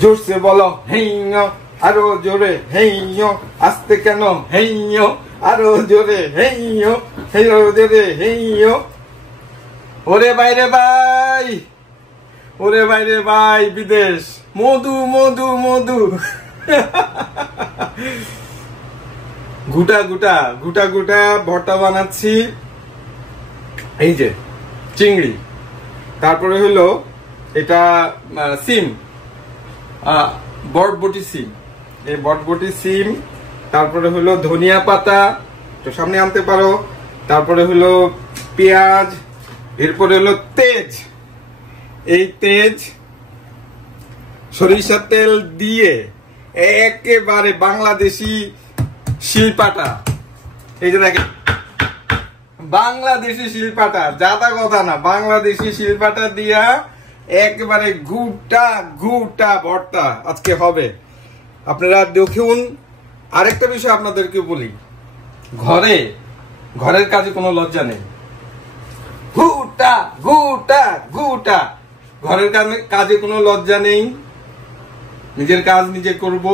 জোরসে বলো হেইয়ো, আরো জোরে হেইয়ো, আস্তে কেন হেইয়ো, আরো জোরে হেইয়ো, হেইয়ো জোরে হেইয়ো। ওরে বাইরে ভাই, ওরে বাইরে ভাই, বিদেশ মধু মধু মধু। গুটা গুটা গুটা গুটা ভর্তা বানাচ্ছি। এই যে চিংড়ি, তারপরে হলো এটা সিম, বটবটি সিম, এই বটবটি সিম, তারপরে হলো ধনিয়া পাতা, তো সামনে আনতে পারো, তারপরে হলো পেঁয়াজ, এরপরে হলো তেজ, এই তেজ সরিষার তেল দিয়ে একেবারে বাংলাদেশি শিলপাটা, এই যে দেখেন বাংলাদেশি শিলপাটা, জাদা কথা না, বাংলাদেশি শিলপাটা দিয়া একেবারে গুটা গুটা ভর্তা আজকে হবে। আপনারা দেখুন। আরেকটা বিষয় আপনাদেরকে বলি, ঘরের কাজে কোনো লজ্জা নেই। গুটা গুটা গুটা, ঘরের কাজে কোনো লজ্জা নেই। নিজের কাজ নিজে করব,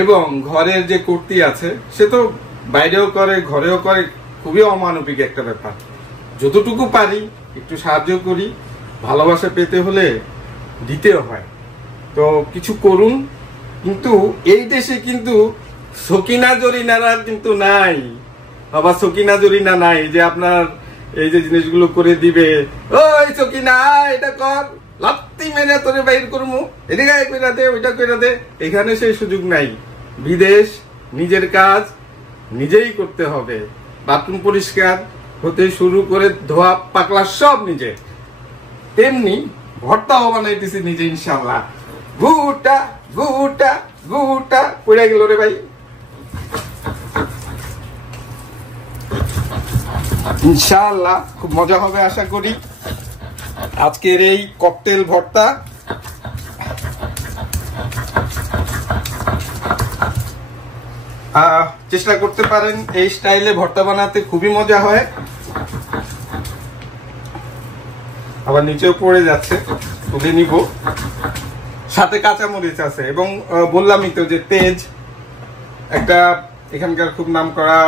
এবং ঘরের যে কর্তি আছে সে তো বাইরেও করে ঘরেও করে, খুবই অমানবিক একটা ব্যাপার। যতটুকু পারি একটু সাহায্য করি, ভালোবাসা পেতে হলে দিতেও হয়, তো কিছু করুন। কিন্তু এই দেশে কিন্তু সকিনা জরিনারা কিন্তু নাই বাবা, সকিনা জরিনা নাই যে আপনার এই যে জিনিসগুলো করে দিবে, ওই সকিনা এটা কর, লাত্তি মেরে তোরে বাইর করবো, এটা কইরা দে, ওইটা কইরা দে। এখানে সেই সুযোগ নাই। বিদেশ নিজের কাজ নিজেই করতে হবে। বাথরুম পরিষ্কার হতে শুরু করে ধোয়া পাকলা সব নিজে, তেমনি ভর্তাও বানাইতেছি নিজে ইনশাল্লাহ। গুটা গুটা গুটা পড়ে গেল রে ভাই। ইনশাআল্লাহ খুব মজা হবে আশা করি আজকের এই ককটেল ভর্তা। চেষ্টা করতে পারেন এই স্টাইলে ভর্তা বানাতে, খুবই মজা হয়। আবার নিচেও পড়ে যাচ্ছে, তুলে নিব। সাথে কাঁচামরিচ আছে, এবং বললামই তো যে তেজ একটা এখানকার খুব নাম করা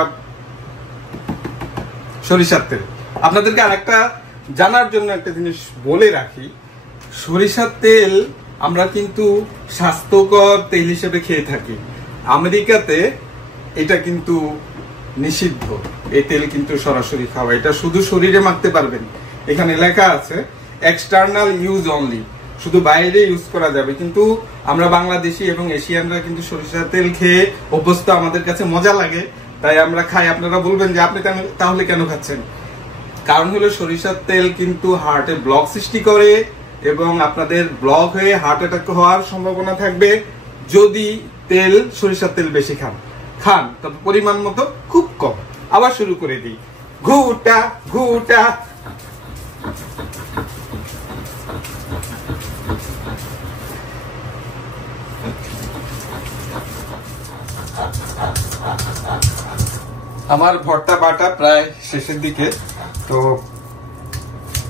সরিষার তেল। আপনাদেরকে আরেকটা জানার জন্য একটা জিনিস বলে রাখি, সরিষার তেল আমরা কিন্তু স্বাস্থ্যকর তেল হিসেবে খেয়ে থাকি। আমেরিকাতে এটা কিন্তু নিষিদ্ধ, এই তেল কিন্তু সরাসরি খাওয়া, এটা শুধু শরীরে মাখতে পারবেন। এখানে লেখা আছে এক্সটার্নাল ইউজ অনলি, শুধু বাইরে ইউজ করা যাবে। কিন্তু আমরা বাংলাদেশি এবং এশিয়ানরা কিন্তু সরিষার তেল খেয়ে অভ্যস্ত, আমাদের কাছে মজা লাগে, তাই আমরা খাই। আপনারা বলবেন যে আপনি তাহলে কেন খাচ্ছেন? কারণ হলো সরিষার তেল কিন্তু হার্টে ব্লক সৃষ্টি করে, এবং আপনাদের ব্লক হয়ে হার্ট অ্যাটাক হওয়ার সম্ভাবনা থাকবে যদি সরিষার তেল বেশি খান, তবে পরিমাণ মতো, খুব কম। আবার শুরু করে দিই। ঘুটা ঘুটা, আমার ভর্তা বাটা প্রায় শেষের দিকে, তো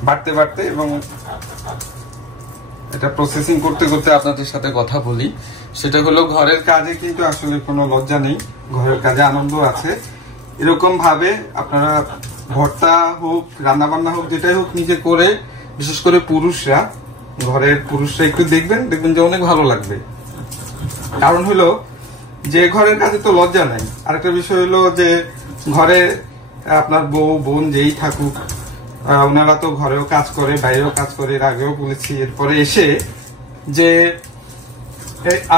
বাড়তে বাড়তে এবং এটা প্রসেসিং করতে করতে আপনাদের সাথে কথা বলি। সেটা হলো ঘরের কাজে কিন্তু আসলে কোনো লজ্জা নেই, ঘরের কাজে আনন্দ আছে। এরকম ভাবে আপনারা ভর্তা হোক, রান্না বান্না হোক, যেটাই হোক নিজে করে, বিশেষ করে ঘরের পুরুষরা একটু দেখবেন যে অনেক ভালো লাগবে। কারণ হলো যে ঘরের কাজে তো লজ্জা নাই। আরেকটা বিষয় হলো যে ঘরে আপনার বউ বোন যেই থাকুক, ওনারা তো ঘরেও কাজ করে, বাইরেও কাজ করে, এর আগেও বলেছি। এরপরে এসে যে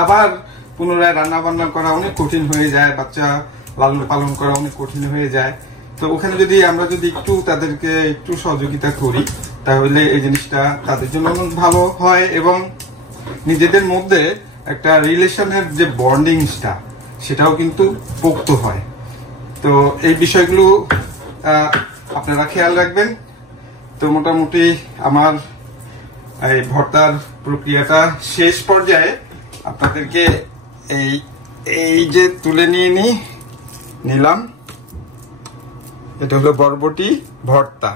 আবার পুনরায় রান্না বান্না করা অনেক কঠিন হয়ে যায়, বাচ্চা লালন পালন করা অনেক কঠিন হয়ে যায়। তো ওখানে আমরা যদি একটু তাদেরকে একটু সহযোগিতা করি, তাহলে এই জিনিসটা তাদের জন্য অনেক ভালো হয়, এবং নিজেদের মধ্যে একটা রিলেশনের যে বন্ডিংসটা সেটাও কিন্তু পোক্ত হয়। তো এই বিষয়গুলো আপনারা খেয়াল রাখবেন। তো মোটামুটি আমার এই ভর্তার প্রক্রিয়াটা শেষ পর্যায়ে। আপনাদেরকে এই যে তুলে নিলাম, এটা হলো বরবটি ভর্তা।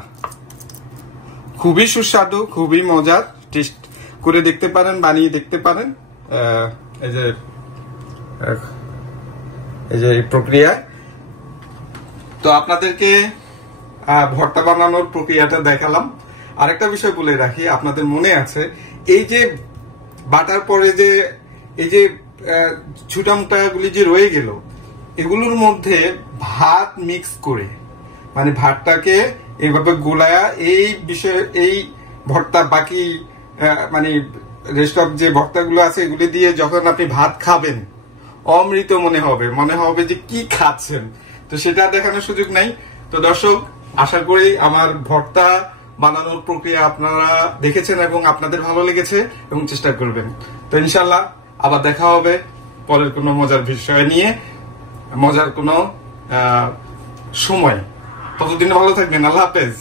খুবই সুস্বাদু, খুবই মজার, টেস্ট করে দেখতে পারেন, বানিয়ে দেখতে পারেন। এই যে এই প্রক্রিয়া। তো আপনাদেরকে ভর্তা বানানোর প্রক্রিয়াটা দেখালাম। আরেকটা বিষয় বলে রাখি, আপনাদের মনে আছে এই যে বাটার পরে যে এই যে ছুটা মুটা গুলি যে রয়ে গেল, এগুলোর মধ্যে ভাত মিক্স করে, মানে ভাতটাকে এইভাবে গোলায়া এই বিষয়ে এই ভর্তা বাকি মানে রেস্ট অফ যে ভর্তাগুলো আছে এগুলি দিয়ে যখন আপনি ভাত খাবেন অমৃত মনে হবে যে কি খাচ্ছেন। তো সেটা দেখানোর সুযোগ নাই। তো দর্শক, আশা করি আমার ভর্তা বানানোর প্রক্রিয়া আপনারা দেখেছেন এবং আপনাদের ভালো লেগেছে এবং চেষ্টা করবেন। তো ইনশাল্লাহ আবার দেখা হবে পরের কোনো মজার বিষয় নিয়ে, মজার কোনো সময়। ততদিন ভালো থাকবেন। আল্লাহ হাফেজ।